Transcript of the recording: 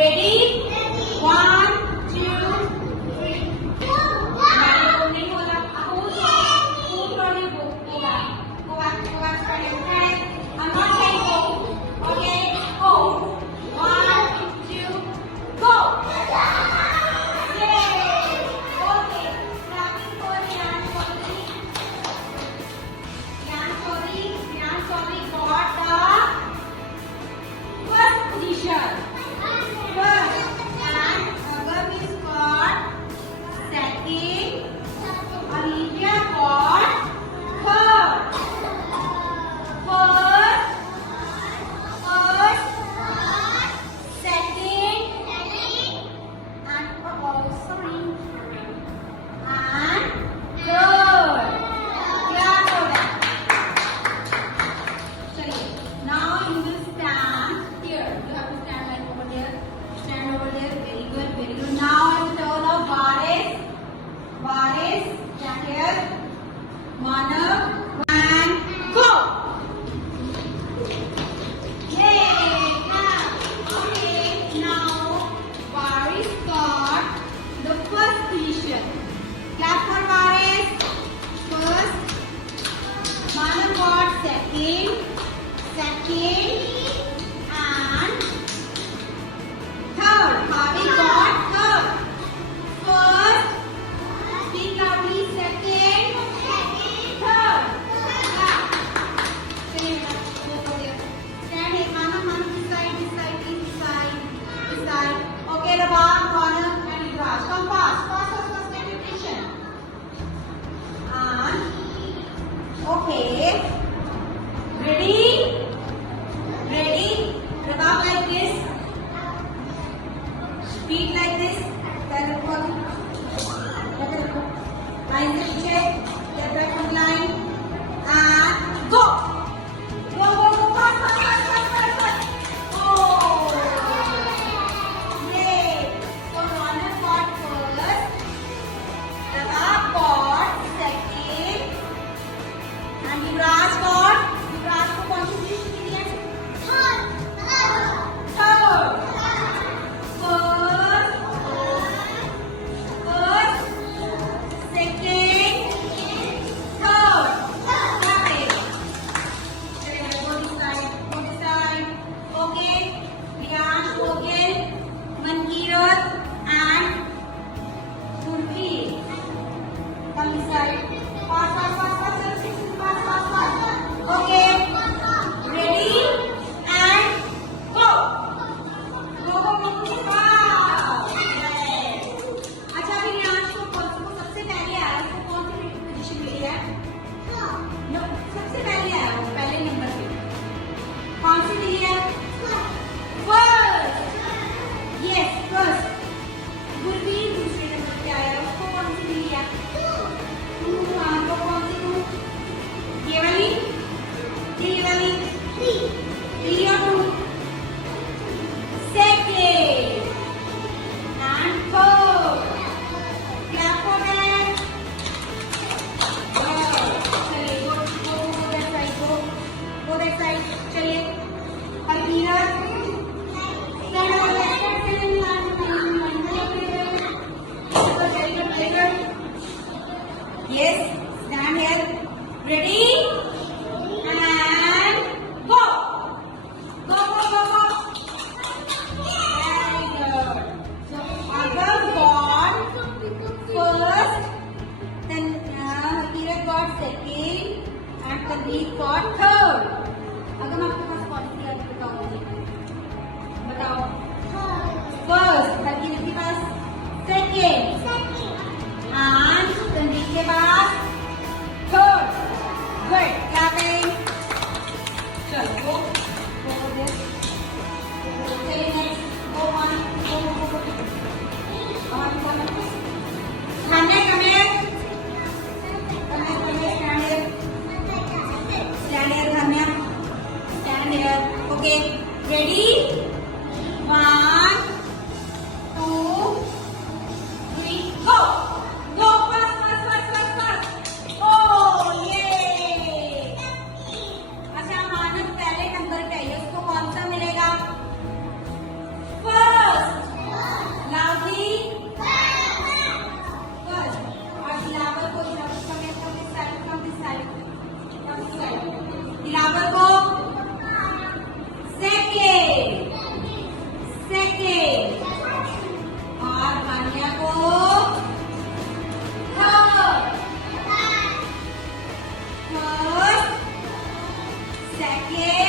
Ready 1 2 3 नहीं बोला go back stand. I'm not saying go. Okay, go 1 2 go. Yay. Okay, clapping for Yan Chaudhary. Yan Chaudhary got the first position. First, and Agam is got second. Olivia got third. First, second, and sorry, and third. Clap for that. Chaliye. Now you will stand here. You have to stand like over there. Stand over there. Very good, very good. Now it's turn of Varis. Stand here. Manav. And go. Yay! Clap. Okay. Now Varis got the first position. Clap for Varis. First. Manav got second, and third. Bhavi got third. First, speak loudly. Second, third. Clap. Stay go over there. Stand here. Manav, this side, please, this side. Okay, the bar, corner, and Yuvraj. Come fast. Stand your position. And okay. Ready? Pratap like this. Speak like this. Line the picture. Get back on line. And go. Go. Fast. Oh. Yay. So Ronak got first. Pratap got second. And Yuvraj को कौन सी position दी है? Third. First, second, third. Go this side. Okay. Priyansh, Kokil, Mankirat, and Gurpreet. Come this side. Fast. Okay. Ready? And go. Go. Fast. अच्छा अभी रियांश को सबसे पहले आया उसको कौन सी पोजीशन मिली है? नो, सबसे पहले आया वो पहले नंबर पे कौन सी मिली है? फर्स्ट. Yes, first. गुरवीर दूसरे नंबर पे आया उसको कौन सी मिली है? टू. आपको कौन सी? टू ये वाली 3 और 2. Second and third. Clap for that. चलिए go that side. Go that side. चलिए Almira. Stand over there. Very good. Yes. Stand here. Ready? And go. Go. Very good. So Agam got first, then Hakira got second, and Tanveer got third. Agam आपके पास कौन सी है? बताओ. First, Hakira के पास second, and Tanveer के पास third. Good. Clapping. चलो go over there. चलिए next. Go on. Go. Come here. Stand here. Stand here. Okay. Ready? 1 2 3 go. Fast. Oh yay. अच्छा मानव पहले नंबर पे है उसको कौन सा मिलेगा? First. बैठिए